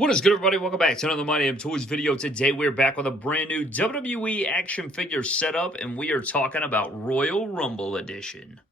What is good, everybody? Welcome back to another My Damn Toys video. Today we're back with a brand new WWE action figure setup, and we are talking about Royal Rumble Edition.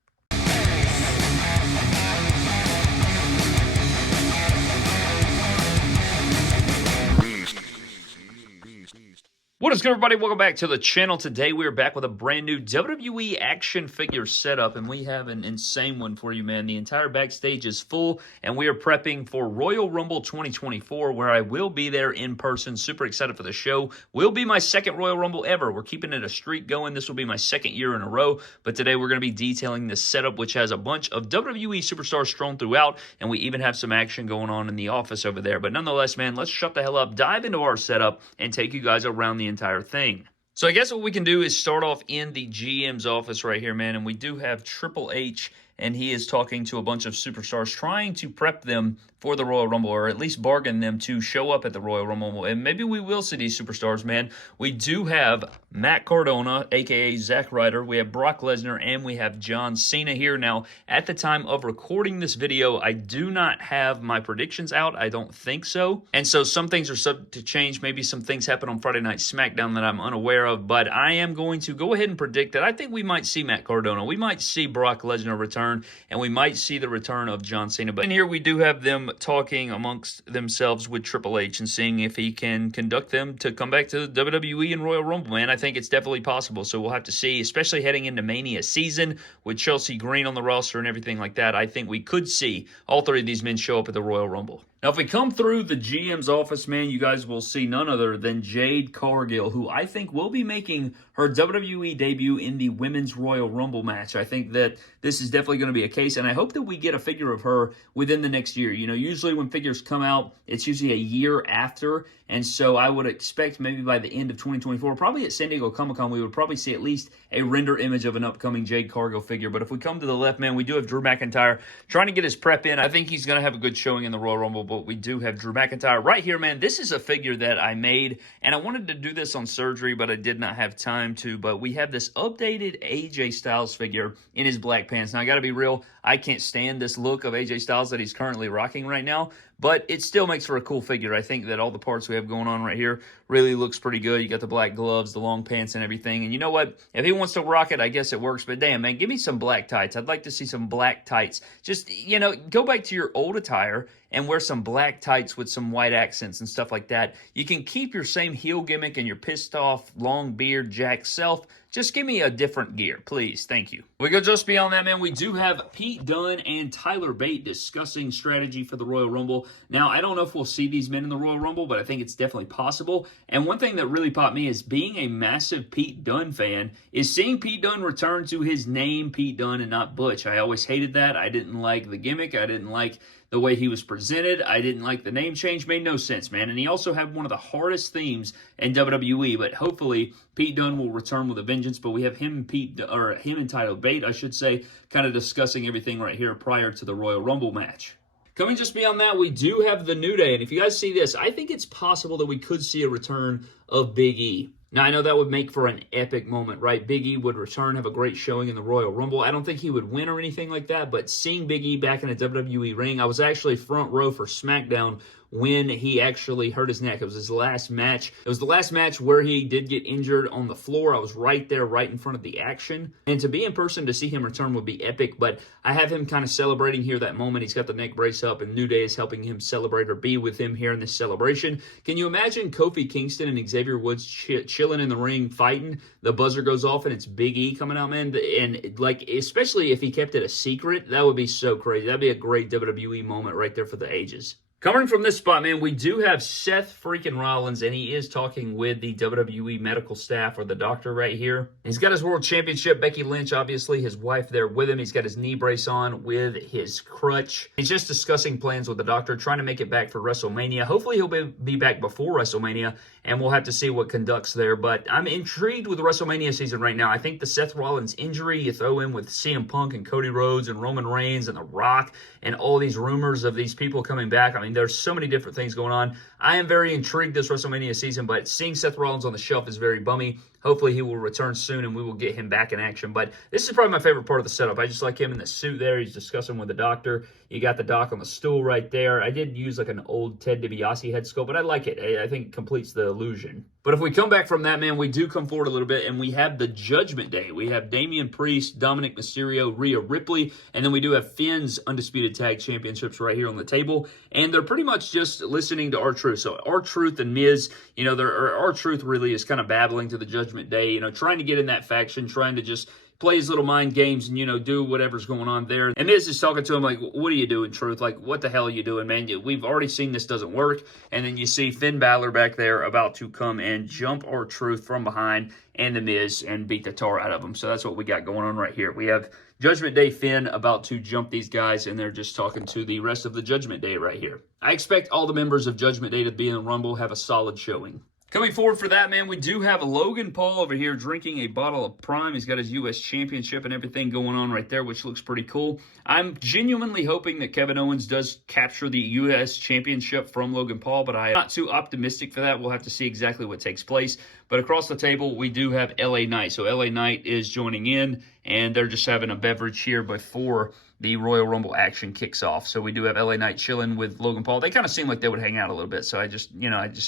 What is good, everybody? Welcome back to the channel. Today we are back with a brand new WWE action figure setup, and we have an insane one for you, man. The entire backstage is full, and we are prepping for Royal Rumble 2024, where I will be there in person. Super excited for the show. Will be my second Royal Rumble ever. We're keeping it a streak going. This will be my second year in a row, but today we're going to be detailing this setup, which has a bunch of WWE superstars strewn throughout, and we even have some action going on in the office over there. But nonetheless, man, let's shut the hell up, dive into our setup, and take you guys around the entire thing. So I guess what we can do is start off in the GM's office right here, man, and we do have Triple H, and he is talking to a bunch of superstars, trying to prep them for the Royal Rumble, or at least bargain them to show up at the Royal Rumble. And maybe we will see these superstars, man. We do have Matt Cardona, a.k.a. Zack Ryder. We have Brock Lesnar, and we have John Cena here. Now, at the time of recording this video, I do not have my predictions out. I don't think so. And so some things are subject to change. Maybe some things happen on Friday Night SmackDown that I'm unaware of. But I am going to go ahead and predict that I think we might see Matt Cardona. We might see Brock Lesnar return, and we might see the return of John Cena. But in here, we do have them talking amongst themselves with Triple H and seeing if he can conduct them to come back to the WWE and Royal Rumble, man. I think it's definitely possible, so we'll have to see, especially heading into Mania season with Chelsea Green on the roster and everything like that. I think we could see all three of these men show up at the Royal Rumble. Now, if we come through the GM's office, man, you guys will see none other than Jade Cargill, who I think will be making her WWE debut in the Women's Royal Rumble match. I think that this is definitely going to be a case, and I hope that we get a figure of her within the next year. You know, usually when figures come out, it's usually a year after, and so I would expect maybe by the end of 2024, probably at San Diego Comic-Con, we would probably see at least a render image of an upcoming Jade Cargill figure. But if we come to the left, man, we do have Drew McIntyre trying to get his prep in. I think he's going to have a good showing in the Royal Rumble, but we do have Drew McIntyre right here, man. This is a figure that I made, and I wanted to do this on surgery, but I did not have time to. But we have this updated AJ Styles figure in his black pants. Now, I got to be real, I can't stand this look of AJ Styles that he's currently rocking right now, but it still makes for a cool figure. I think that all the parts we have going on right here really looks pretty good. You got the black gloves, the long pants, and everything. And you know what? If he wants to rock it, I guess it works. But damn, man, give me some black tights. I'd like to see some black tights. Just, you know, go back to your old attire and wear some black tights with some white accents and stuff like that. You can keep your same heel gimmick and your pissed off, long beard, jack self. Just give me a different gear, please. Thank you. We go just beyond that, man. We do have Pete Dunne and Tyler Bate discussing strategy for the Royal Rumble. Now, I don't know if we'll see these men in the Royal Rumble, but I think it's definitely possible. And one thing that really popped me is being a massive Pete Dunne fan is seeing Pete Dunne return to his name, Pete Dunne, and not Butch. I always hated that. I didn't like the gimmick. I didn't like the way he was presented. I didn't like the name change. Made no sense, man. And he also had one of the hardest themes in WWE, but hopefully Pete Dunne will return with a vengeance. But we have him and Tyler Bate, I should say, kind of discussing everything right here prior to the Royal Rumble match. Coming just beyond that, we do have the New Day. And if you guys see this, I think it's possible that we could see a return of Big E. Now, I know that would make for an epic moment, right? Big E would return, have a great showing in the Royal Rumble. I don't think he would win or anything like that, but seeing Big E back in a WWE ring, I was actually front row for SmackDown when he actually hurt his neck. It was his last match. It was the last match where he did get injured on the floor. I was right there, right in front of the action. And to be in person to see him return would be epic, but I have him kind of celebrating here that moment. He's got the neck brace up, and New Day is helping him celebrate or be with him here in this celebration. Can you imagine Kofi Kingston and Xavier Woods chilling in the ring fighting? The buzzer goes off, and it's Big E coming out, man. And, like, especially if he kept it a secret, that would be so crazy. That'd be a great WWE moment right there for the ages. Coming from this spot, man, we do have Seth freaking Rollins, and he is talking with the WWE medical staff, or the doctor right here. He's got his World Championship, Becky Lynch, obviously, his wife there with him. He's got his knee brace on with his crutch. He's just discussing plans with the doctor, trying to make it back for WrestleMania. Hopefully he'll be back before WrestleMania, and we'll have to see what conducts there. But I'm intrigued with the WrestleMania season right now. I think the Seth Rollins injury, you throw in with CM Punk and Cody Rhodes and Roman Reigns and The Rock and all these rumors of these people coming back. I mean, there's so many different things going on. I am very intrigued this WrestleMania season, but seeing Seth Rollins on the shelf is very bummy. Hopefully he will return soon and we will get him back in action. But this is probably my favorite part of the setup. I just like him in the suit there. He's discussing with the doctor. You got the doc on the stool right there. I did use like an old Ted DiBiase head sculpt, but I like it. I think it completes the illusion. But if we come back from that, man, we do come forward a little bit, and we have the Judgment Day. We have Damian Priest, Dominic Mysterio, Rhea Ripley, and then we do have Finn's Undisputed Tag Championships right here on the table. And they're pretty much just listening to R-Truth. So R-Truth and Miz, you know, R-Truth really is kind of babbling to the Judgment Day, you know, trying to get in that faction, trying to just play his little mind games and, you know, do whatever's going on there. And Miz is talking to him like, what are you doing, Truth? Like, what the hell are you doing, man? We've already seen this doesn't work. And then you see Finn Balor back there about to come and jump R-Truth from behind and the Miz and beat the tar out of him. So that's what we got going on right here. We have Judgment Day Finn about to jump these guys, and they're just talking to the rest of the Judgment Day right here. I expect all the members of Judgment Day to be in the Rumble, have a solid showing. Coming forward for that, man, we do have Logan Paul over here drinking a bottle of Prime. He's got his U.S. Championship and everything going on right there, which looks pretty cool. I'm genuinely hoping that Kevin Owens does capture the U.S. Championship from Logan Paul, but I'm not too optimistic for that. We'll have to see exactly what takes place. But across the table, we do have LA Knight. So LA Knight is joining in, and they're just having a beverage here before the Royal Rumble action kicks off. So we do have LA Knight chilling with Logan Paul. They kind of seem like they would hang out a little bit. So I just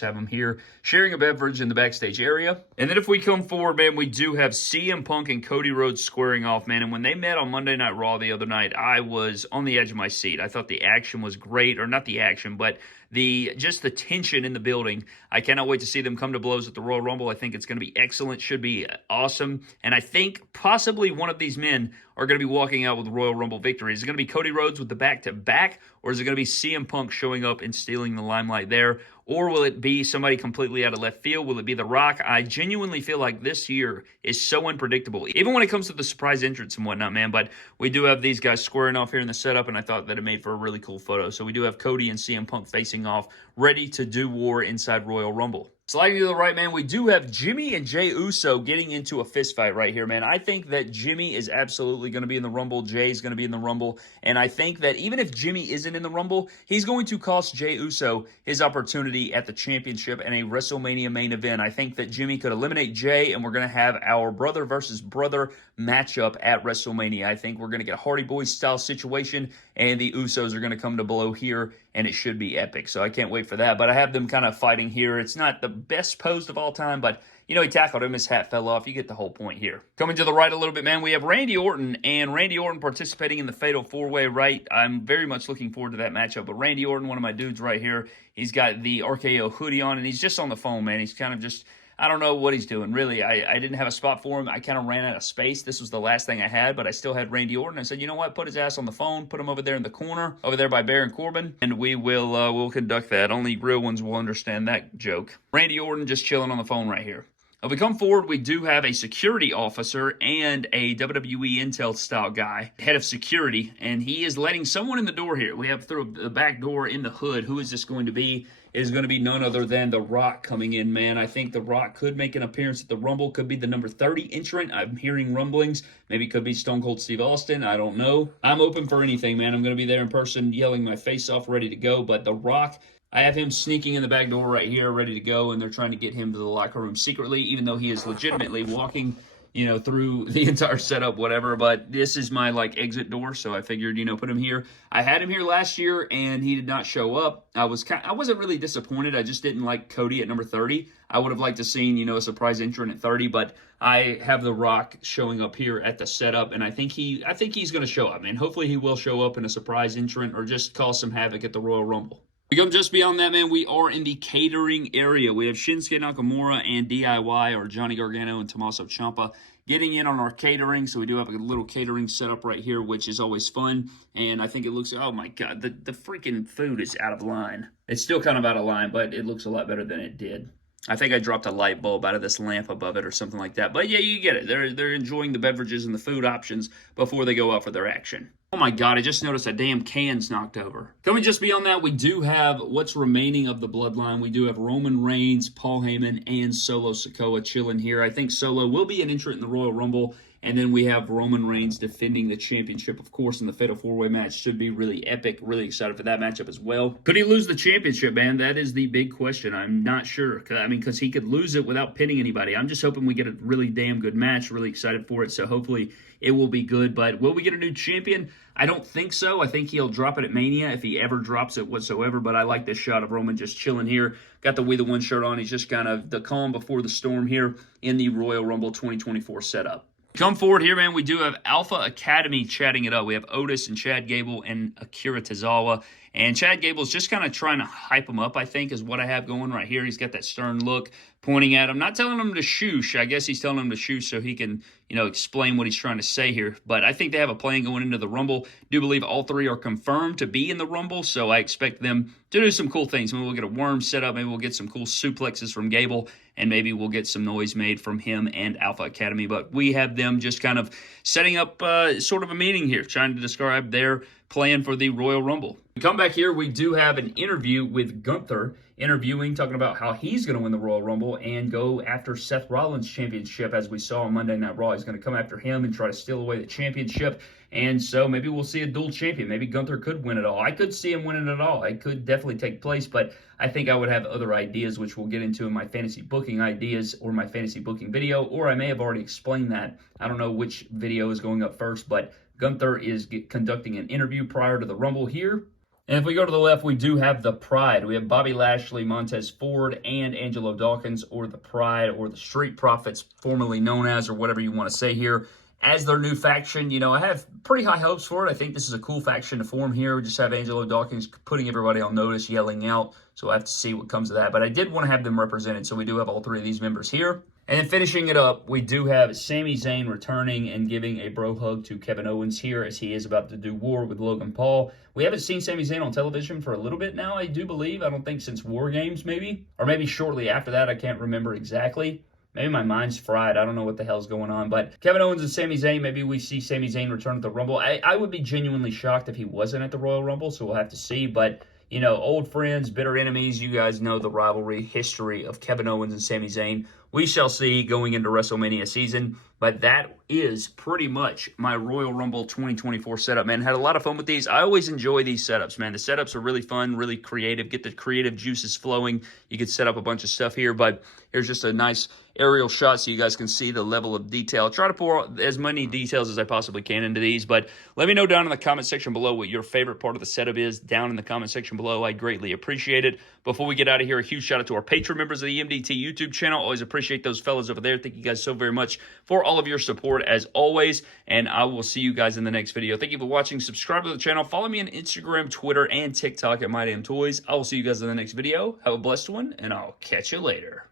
have them here sharing a beverage in the backstage area. And then if we come forward, man, we do have CM Punk and Cody Rhodes squaring off, man. And when they met on Monday Night Raw the other night, I was on the edge of my seat. I thought the action was great, or not the action, but just the tension in the building. I cannot wait to see them come to blows at the Royal Rumble. I think it's going to be excellent, should be awesome. And I think possibly one of these men are going to be walking out with the Royal Rumble victory. Is it going to be Cody Rhodes with the back-to-back, or is it going to be CM Punk showing up and stealing the limelight there? Or will it be somebody completely out of left field? Will it be The Rock? I genuinely feel like this year is so unpredictable, even when it comes to the surprise entrance and whatnot, man. But we do have these guys squaring off here in the setup, and I thought that it made for a really cool photo. So we do have Cody and CM Punk facing off, ready to do war inside Royal Rumble. Sliding to the right, man, we do have Jimmy and Jey Uso getting into a fist fight right here, man. I think that Jimmy is absolutely going to be in the Rumble. Jay's going to be in the Rumble. And I think that even if Jimmy isn't in the Rumble, he's going to cost Jey Uso his opportunity at the championship and a WrestleMania main event. I think that Jimmy could eliminate Jay, and we're going to have our brother versus brother matchup at WrestleMania. I think we're going to get a Hardy Boys style situation, and the Usos are going to come to blow here, and it should be epic. So I can't wait for that. But I have them kind of fighting here. It's not the best posed of all time, but you know, he tackled him, his hat fell off. You get the whole point here. Coming to the right a little bit, man, we have Randy Orton, and Randy Orton participating in the Fatal 4-Way, right? I'm very much looking forward to that matchup. But Randy Orton, one of my dudes right here, he's got the RKO hoodie on, and he's just on the phone, man. He's kind of just, I don't know what he's doing, really. I didn't have a spot for him. I kind of ran out of space. This was the last thing I had, but I still had Randy Orton. I said, you know what? Put his ass on the phone. Put him over there in the corner, over there by Baron Corbin, and we will we'll conduct that. Only real ones will understand that joke. Randy Orton just chilling on the phone right here. If we come forward, we do have a security officer and a WWE Intel-style guy, head of security, and he is letting someone in the door here. We have through the back door in the hood. Who is this going to be? It is going to be none other than The Rock coming in, man. I think The Rock could make an appearance at the Rumble. Could be the number 30 entrant. I'm hearing rumblings. Maybe it could be Stone Cold Steve Austin. I don't know. I'm open for anything, man. I'm going to be there in person, yelling my face off, ready to go. But The Rock, I have him sneaking in the back door right here, ready to go, and they're trying to get him to the locker room secretly, even though he is legitimately walking, you know, through the entire setup, whatever. But this is my, like, exit door, so I figured, you know, put him here. I had him here last year, and he did not show up. I wasn't really disappointed. I just didn't like Cody at number 30. I would have liked to seen, you know, a surprise entrant at 30, but I have The Rock showing up here at the setup, and I think he's going to show up, man. Hopefully he will show up in a surprise entrant or just cause some havoc at the Royal Rumble. We come just beyond that, man. We are in the catering area. We have Shinsuke Nakamura and DIY, or Johnny Gargano and Tommaso Ciampa, getting in on our catering. So we do have a little catering setup right here, which is always fun. And I think it looks, oh my God, the freaking food is out of line. It's still kind of out of line, but it looks a lot better than it did. I think I dropped a light bulb out of this lamp above it or something like that. But yeah, you get it. They're enjoying the beverages and the food options before they go out for their action. Oh my God, I just noticed a damn can's knocked over. Coming just beyond that, we do have what's remaining of the bloodline. We do have Roman Reigns, Paul Heyman, and Solo Sikoa chilling here. I think Solo will be an entrant in the Royal Rumble, And then we have Roman Reigns defending the championship, of course, in the Fatal 4-Way match. Should be really epic. Really excited for that matchup as well. Could he lose the championship, man? That is the big question. I'm not sure. I mean, because he could lose it without pinning anybody. I'm just hoping we get a really damn good match. Really excited for it. So hopefully it will be good. But will we get a new champion? I don't think so. I think he'll drop it at Mania if he ever drops it whatsoever. But I like this shot of Roman just chilling here. Got the We the One shirt on. He's just kind of the calm before the storm here in the Royal Rumble 2024 setup. Come forward here, man. We do have Alpha Academy chatting it up. We have Otis and Chad Gable and Akira Tozawa. And Chad Gable's just kind of trying to hype him up, I think, is what I have going right here. He's got that stern look pointing at him. Not telling him to shoosh. I guess he's telling him to shoosh so he can, explain what he's trying to say here. But I think they have a plan going into the Rumble. Do believe all three are confirmed to be in the Rumble, so I expect them to do some cool things. Maybe we'll get a worm set up. Maybe we'll get some cool suplexes from Gable, and maybe we'll get some noise made from him and Alpha Academy. But we have them just kind of setting up sort of a meeting here, trying to describe their plan for the Royal Rumble. We come back here, we do have an interview with Gunther, talking about how he's going to win the Royal Rumble and go after Seth Rollins' championship, as we saw on Monday Night Raw. He's going to come after him and try to steal away the championship. And so maybe we'll see a dual champion. Maybe Gunther could win it all. I could see him winning it all. It could definitely take place, but I think I would have other ideas, which we'll get into in my fantasy booking ideas or my fantasy booking video, or I may have already explained that. I don't know which video is going up first, but Gunther is conducting an interview prior to the Rumble here. And if we go to the left, we do have the Pride. We have Bobby Lashley, Montez Ford, and Angelo Dawkins, or the Pride, or the Street Profits, formerly known as, or whatever you want to say here, as their new faction. I have pretty high hopes for it. I think this is a cool faction to form here. We just have Angelo Dawkins putting everybody on notice, yelling out. So we'll have to see what comes of that. But I did want to have them represented, so we do have all three of these members here. And then finishing it up, we do have Sami Zayn returning and giving a bro hug to Kevin Owens here, as he is about to do war with Logan Paul. We haven't seen Sami Zayn on television for a little bit now, I do believe. I don't think since War Games, maybe. Or maybe shortly after that. I can't remember exactly. Maybe my mind's fried. I don't know what the hell's going on. But Kevin Owens and Sami Zayn, maybe we see Sami Zayn return at the Rumble. I would be genuinely shocked if he wasn't at the Royal Rumble, so we'll have to see. But, old friends, bitter enemies, you guys know the rivalry history of Kevin Owens and Sami Zayn. We shall see going into WrestleMania season. But that is pretty much my Royal Rumble 2024 setup, man. Had a lot of fun with these. I always enjoy these setups, man. The setups are really fun, really creative. Get the creative juices flowing. You could set up a bunch of stuff here, but here's just a nice aerial shot so you guys can see the level of detail. Try to pour as many details as I possibly can into these, but let me know down in the comment section below what your favorite part of the setup is down in the comment section below. I greatly appreciate it. Before we get out of here, a huge shout out to our Patreon members of the MDT YouTube channel. Always appreciate those fellas over there. Thank you guys so very much for all of your support as always, and I will see you guys in the next video. Thank you for watching. Subscribe to the channel. Follow me on Instagram, Twitter, and TikTok at MyDamnToys. I will see you guys in the next video. Have a blessed one, and I'll catch you later.